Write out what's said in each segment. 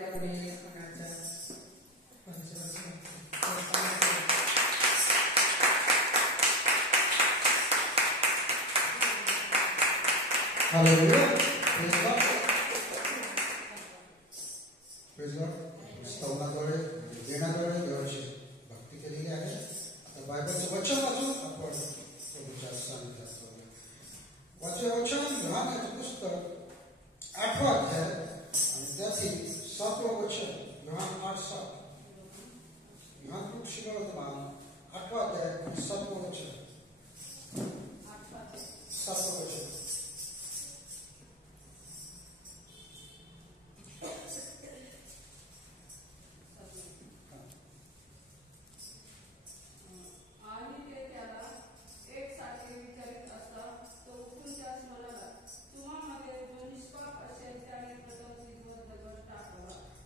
Hallelujah. Praise God. Praise God. स्तवनाद्वारे देण्याद्वारे देवाची भक्ती केलेली आहे. आता बायबलचं वचन वाचून आपण प्रभूच्या सानिध्यात जाऊया. वचन योहानाचे पुस्तक 8वा अध्याय आणि त्यातील 7वं वचन. योहान 8:7. योहान खूप शिकवतमान 8वा अध्याय 7वं वचन. 7वं वचन.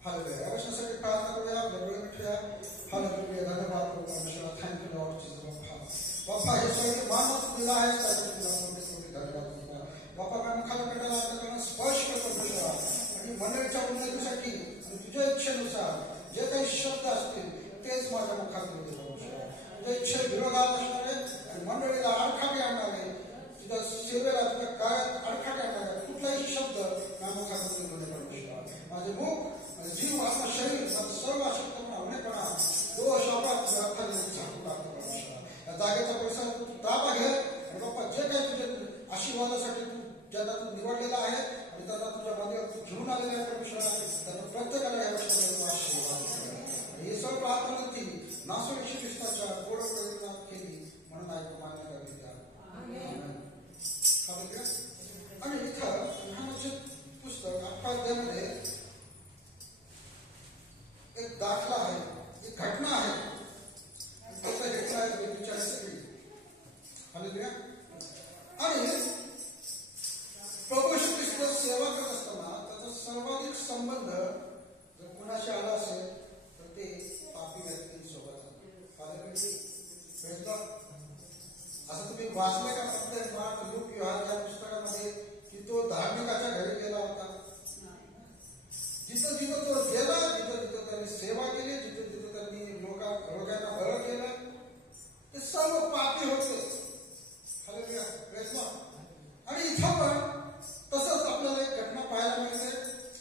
Hallelujah. अवश्यासाठी प्रार्थना करूया. डोळे मिटूया. हालेलुया. धन्यवाद प्रभू परमेश्वर. Thank you Lord Jesus. बाप्पा हे सगळे मानव दिला आहे त्यासाठी तुला धन्यवाद तुला. बाप्पा काय मुखाला पेटायला आपल्याला स्पर्श कर परमेश्वर. आणि मंडळीच्या उन्नतीसाठी आणि तुझ्या इच्छेनुसार जे काही शब्द असतील तेच माझ्या मुखात येऊ परमेश्वर. तुझ्या इच्छे विरोधात असणारे आणि मंडळीला आडखाटी आणणारे, तुझ्या सेवेला तुझ्या कार्यात आडखाटी आणणारे कुठलाही शब्द माझ्या मुखात येऊ परमेश्वर. माझे मुख, जीव, आत्मा, शरीर, सर्व अशक्तपणा, उणेपणा, दोष, अपराध झाकून टाकतो परमेश्वर. या जागेचा परिसर तू ताबा घे आणि बाप्पा जे काही तुझ्या आशीर्वादासाठी तू ज्यांना तू निवडलेला आहे आणि त्यांना तुझ्या मध्ये तू घेऊन आलेला आहे परमेश्वर, त्यांना प्रत्येकाला या वर्षामध्ये आशीर्वाद. ही सर्व प्रार्थना ती नासू येशू ख्रिस्ताच्या गोड प्रयत्नात केली म्हणून ऐकू मान्य करते त्या. आणि इथं योहानाचे पुस्तक 8व्या अध्यायामध्ये एक दाखला आहे, एक घटना आहे. त्याचा घेतला आहे विचारायसाठी. हालेलुया. आणि प्रभू येशू ख्रिस्त सेवा करत असताना त्याचा सर्वाधिक संबंध जर कुणाशी आला असेल तर ते पापी व्यक्तींसोबत. हालेलुया. असं तुम्ही वाचलं का फक्त मार्क, लूक, योहान या पुस्तकामध्ये की तो धार्मिकाच्या घरी गेला होता? जिथं जिथं तो गेला, जिथं जिथं त्यांनी सेवा केली, जिथं जिथं त्यांनी लोकांना बरं केलं, ते सर्व पापी होते. हालेलुया. Praise Lord. आणि इथं पण तसंच आपल्याला एक घटना पाहायला मिळते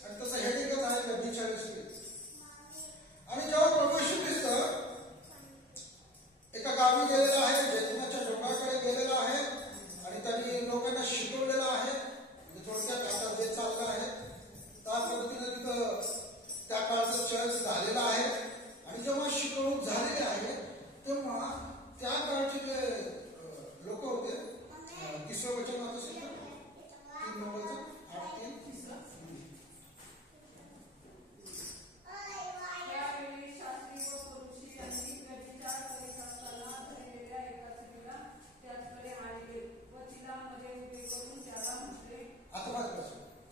आणि तसं हेडिंगच आहे 42. आणि जेव्हा प्रभू येशू ख्रिस्त एका गावी गेलेला आहे, जैतुनाच्या डोंगराकडे गेलेला आहे आणि त्यांनी लोकांना शिकवलेलं आहे. थोडक्यात आता जे चाललं आहे त्या पद्धतीने तिथं त्या काळचं चर्च झालेलं आहे. आणि जेव्हा शिकवणूक झालेली आहे तेव्हा त्या काळचे जे लोक होते, 3रं वचन वाचू शकतो. 3 नंबरचं 8:3.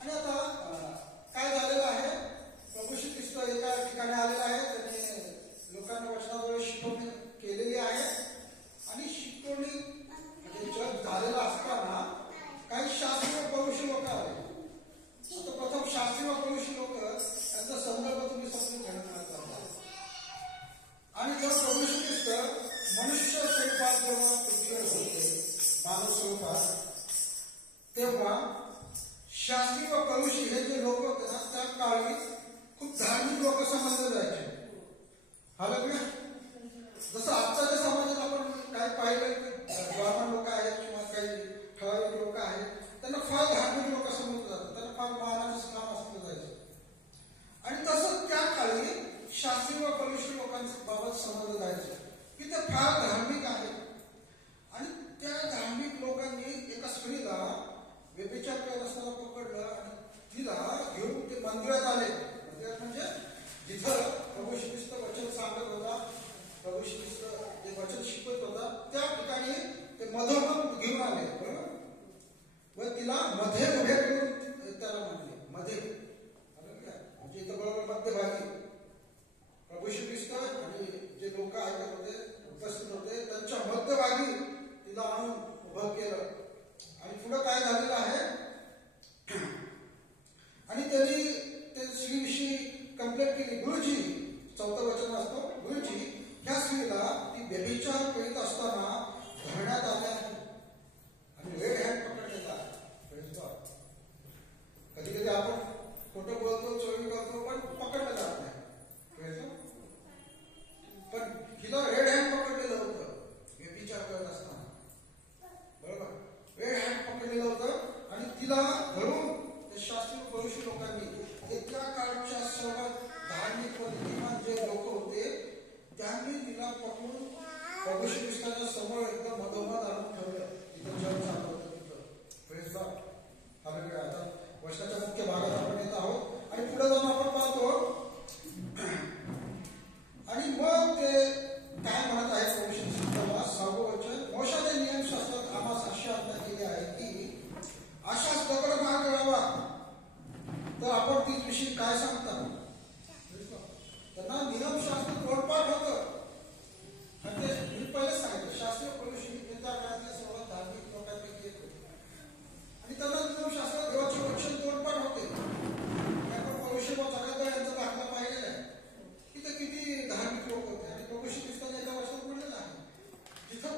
आणि आता काय झालेलं आहे, प्रभू श्री ख्रिस्त एका ठिकाणी आलेला आहे. त्याने लोकांना वचनाद्वारे शिकवणी केलेली आहे. आणि शिकवणी म्हणजे जग झालेलं असताना काही शास्त्री व परुषी लोक आले. आता प्रथम शास्त्री व परुषी लोक यांचा संदर्भ तुम्ही समजून घेण्यात आला. आणि जेव्हा प्रभू श्री ख्रिस्त मनुष्य स्वरूपात जेव्हा पृथ्वीवर होते, मानव स्वरूपात, तेव्हा शास्त्री व परुषी हे जे लोक होते ना त्या काळी खूप धार्मिक लोक समजले जायचे. हालेलुया. जसं आजच्या समाजात आपण काय पाहिलं की ब्राह्मण लोक आहेत किंवा काही ठराविक लोक आहेत, त्यांना फार धार्मिक लोक समजले जातात, त्यांना फार मानाचं काम असलं जायचं. आणि तसंच त्या काळी शास्त्री व परुषी लोकांबाबत समजलं जायचं की ते फार धार्मिक आहेत. आणि त्या धार्मिक लोकांनी एका स्त्रीला व्यभिचार करत असताना पकडलं आणि तिला घेऊन ते मंदिरात आले. मंदिरात म्हणजे जिथं प्रभू श्री ख्रिस्त वचन सांगत होता, प्रभू श्री ख्रिस्त जे वचन शिकवत होता त्या ठिकाणी ते मधोमध घेऊन आले. बरोबर. व तिला मध्ये उभे करून त्याला म्हणले मध्ये. म्हणजे इथं बरोबर मध्यभागी प्रभू श्री ख्रिस्त आणि जे लोक ऐकत होते, उपस्थित होते, त्यांच्या मध्यभागी तिला आणून उभं केलं. आणि पुढं काय झालेलं आहे, उल्लेख केली, गुरुजी 4थं वचन असतो, गुरुजी ह्या स्त्रीला ती व्यभिचार करीत असताना धरण्यात आले आहे आणि रेड हँड पकडलेला आहे. कधी कधी आपण खोटं बोलतो, चोरी करतो, पण पकडलं जात नाही. पण हिला रेड हँड पकडलेलं होतं व्यभिचार करत असताना. बरोबर, रेड हँड पकडलेलं होतं आणि तिला धरून शास्त्रीय पुरुषी लोकांनी, त्या काळच्या सर्व धार्मिक व नीतिमान जे लोक होते त्यांनी तिला पकडून प्रभू श्री ख्रिस्ताच्या समोर एकदम मधोमध आणून ठेवलं. तिथं जग चालू होतं तिथं. Praise God. हालेलुया. आता वचनाच्या मुख्य भागात आपण येत आहोत आणि पुढे जाऊन आपण पाहतो आणि मग ते काय म्हणत आहे प्रभू श्री ख्रिस्ताला 6वं वचन, मोशाच्या नियमशास्त्रात आम्हाला अशी आज्ञा केली आहे की अशाच दगड मार करावा. तर आपण तीच काय सांगता? त्यांना नियमशास्त्र तोडपाठ होतं आणि ते मी पहिलेच सांगितलं, शास्त्रीय पुरुष त्या काळातल्या सर्वात धार्मिक लोकांपैकी एक होते आणि त्यांना नियमशास्त्र देवाचे वचन तोडपाठ होते. आपण पौरुषेबा जगात यांचा दाखला पाहिलेला आहे की ते किती धार्मिक लोक होते आणि प्रभू श्री ख्रिस्ताने एका वर्षात म्हणलेलं आहे, जिथं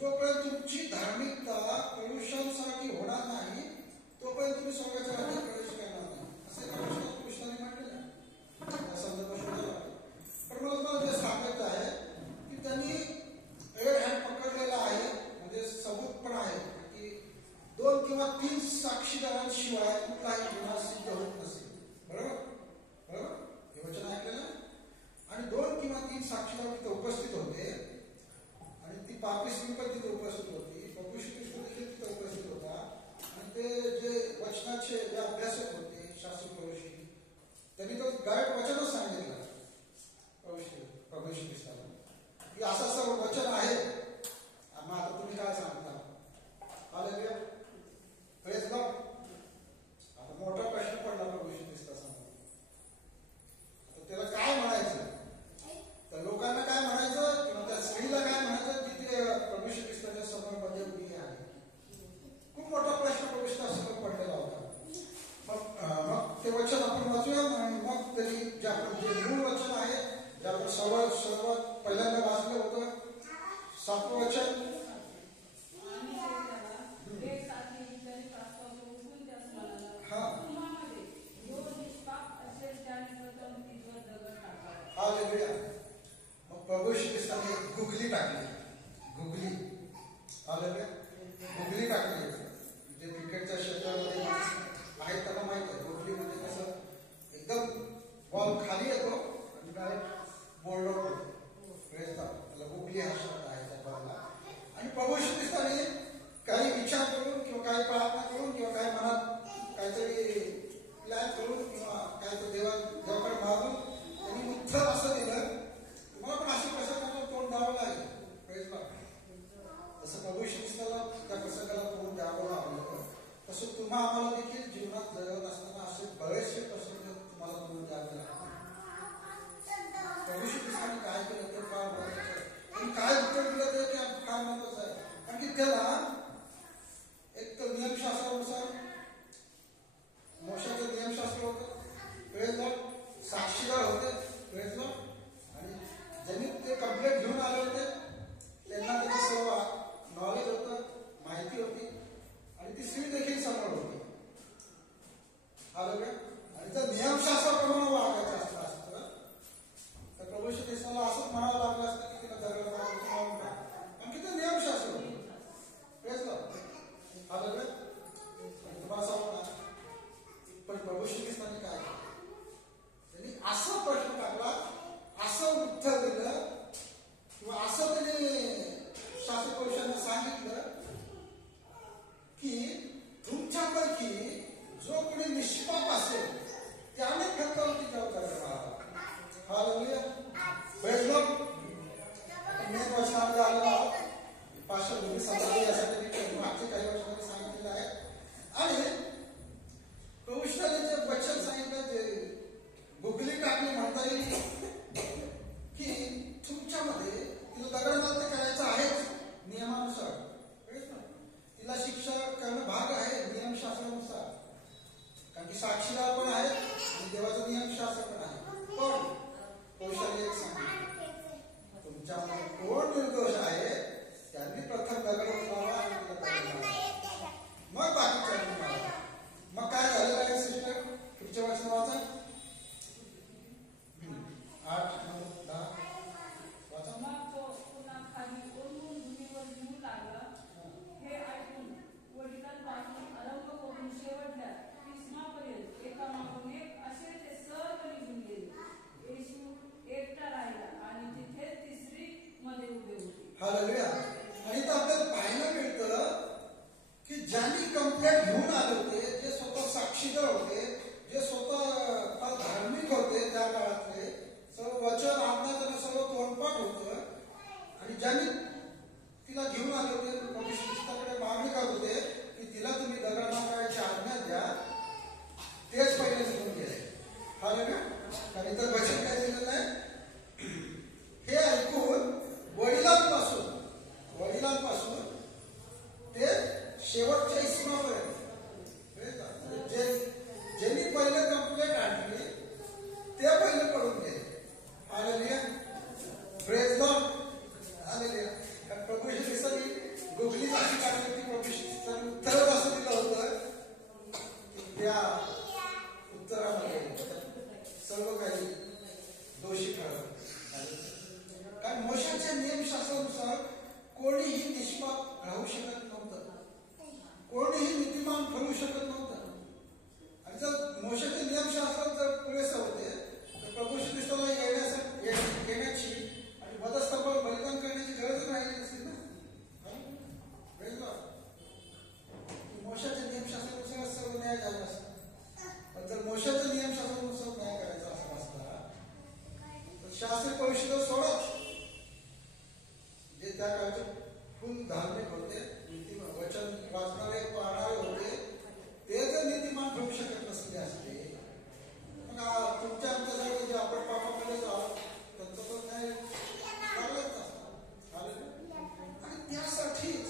जोपर्यंत तुमची धार्मिकता पुरुषांसारखी होणार नाही तोपर्यंत तुम्ही स्वर्गाच्या राज्यात प्रवेश करणार नाही, असं एका वर्षात कृष्णाने म्हटलेलं आहे. पण मला जे सांगायचं आहे की त्यांनी रेड हँड पकडलेला आहे, म्हणजे सबूत पण आहे की 2 किंवा 3 साक्षीदारांशिवाय कुठलाही गुन्हा सिद्ध होत नसेल. बरोबर बरोबर, हे वचन ऐकलेलं आहे. आणि 2 किंवा 3 साक्षीदार तिथे उपस्थित होते आणि ती पापी स्त्री पण तिथे उपस्थित होती, प्रभू श्री ख्रिस्त देखील तिथे उपस्थित होता आणि ते जे वचनाचे जे अभ्यासक होते शास्त्री पुरुषी त्यांनी तो डायरेक्ट वचनच सांगितलं प्रभू श्री ख्रिस्ताला की असं असं वचन आहे, मग आता तुम्ही काय सांगता? हालेलुया. Praise God. आता मोठा प्रश्न पडला प्रभू श्री ख्रिस्तासमोर. आता त्याला काय म्हणायचं? तर लोकांना काय म्हणायचं किंवा त्या स्त्रीला काय म्हणायचं की ते प्रभू श्री ख्रिस्ताच्या समोर मध्ये उभी आहे? खूप मोठा प्रश्न प्रभू ख्रिस्तासमोर पडलेला होता. मग ते वचन आपण वाचूया आणि मग तरी जे आपण जे मूळ वचन आहे जे आपण सर्वात पहिल्यांदा वाचलं होतं 7वं वचन. हालेलुया. मग प्रभू श्री ख्रिस्ताने गुगली टाकली, गुगली. हालेलुया. गुगली टाकली. म्हणजे क्रिकेटच्या क्षेत्रामध्ये आहे त्यांना माहित आहे गुगली म्हणजे कसं एकदम बॉल खाली येतो आणि डायरेक्ट बोर्डवर पडतो. त्याला गुगली हा शब्द आहे त्या बॉलला. आणि प्रभू श्री ख्रिस्ताने काही विचार करून किंवा काही प्रार्थना करून किंवा काही मनात काहीतरी प्लॅन करून किंवा काहीतरी देवाकडे मागून त्यांनी उत्तर असं दिलं, तुम्हाला पण अशा प्रसंगाला तोंड द्यावं लागेल. Praise God. तसं प्रभू श्री ख्रिस्ताला त्या प्रसंगाला तोंड द्यावं लागलं, तसं तुम्हा आम्हाला देखील जीवनात जगत असताना असे बरेचसे प्रसंग तुम्हाला तोंड द्यावे लागतात. प्रभू श्री ख्रिस्ताने काय केलं ते फार महत्वाचं आहे आणि काय उत्तर दिलं ते फार महत्वाचं आहे. कारण की त्याला एक तर नियमशास्त्रानुसार मोशाचं नियमशास्त्र होतं. Praise God. सर्व काही दोषी ठरवलं. कारण मोशाच्या नियमशास्त्रानुसार कोणीही निष्पाप राहू शकत नव्हतं, कोणीही नीतिमान ठरू शकत नव्हतं. आणि जर मोशाचे नियमशास्त्र जर पुरेसे होते तर प्रभू श्री ख्रिस्ताला येण्याची आणि वधस्तंभावर बलिदान करण्याची गरज राहिली नसती ना. मोशाच्या नियमशास्त्रानुसार सर्व न्याय झाला असता. पण जर मोशाच्या नियमशास्त्रानुसार न्याय करायचा असला असता तर शास्त्री पवित्र सोडत जे त्या काळचे खूप धार्मिक होते, वचन वाचणारे पाहणारे होते, ते जर नीतिमान ठेवू शकत नसले असते मग तुमच्या आमच्यासारखे जे आपण पापाकडे जाऊ त्यांचा तो न्याय लागलाच असता. आणि त्यासाठीच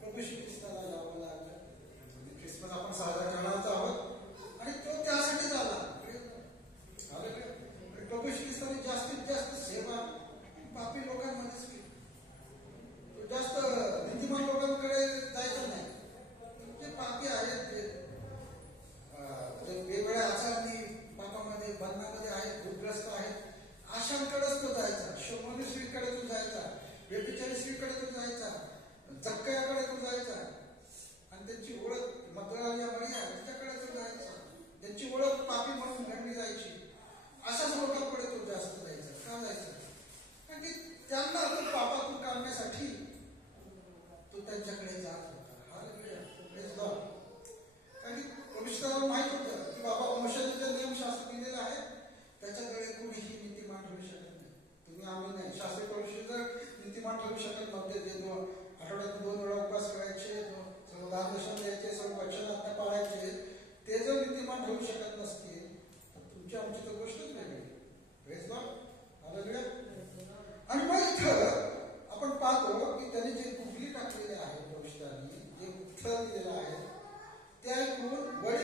प्रभू श्री ख्रिस्ताला यावं लागलं. ख्रिसमस आपण साजरा करणारच आहोत आणि तो त्यासाठी झाला. प्रभू श्री ख्रिस्ताने जास्तीत जास्त सेवा पापी लोकांमध्येच केली. जास्त नीतिमान लोकांकडे जायचं नाही. जे पापी आहेत, जे वेगवेगळ्या आचारांनी पापामध्ये बंधनामध्ये आहेत, भूतग्रस्त आहेत, अशांकडेच तो जायचा. शोभनी स्त्रीकडे तो जायचा, व्यभिचारी स्त्रीकडे तो जायचा, जक्कयाकडे तो जायचा. आणि त्यांची ओळख मद्राली मरिया तिच्याकडे तो जायचा. त्यांची ओळख पापी म्हणून गणली जायची. अशाच लोकांकडे तो जास्त जायचा. का जायचा? कारण की त्यांना तो पापातून काढण्यासाठी तो त्यांच्याकडे जात होता. कारण की पवित्राला माहित होतं की बाबा मोशाने जे नियमशास्त्र दिलेलं आहे त्याच्याकडे कोणीही नीतिमान ठरू शकत नाही. तुम्ही आम्ही नाही. शास्त्री पवित्र जर नीतिमान ठरू शकत नव्हते, जे आठवड्यात 2 वेळा उपवास करायचे, सर्व दानदर्शन द्यायचे, सर्व वचन आज्ञा पाळायचे, ते जर नीतिमान ठरू शकत नसतील तर तुमची आमची तर गोष्टच वेगळी.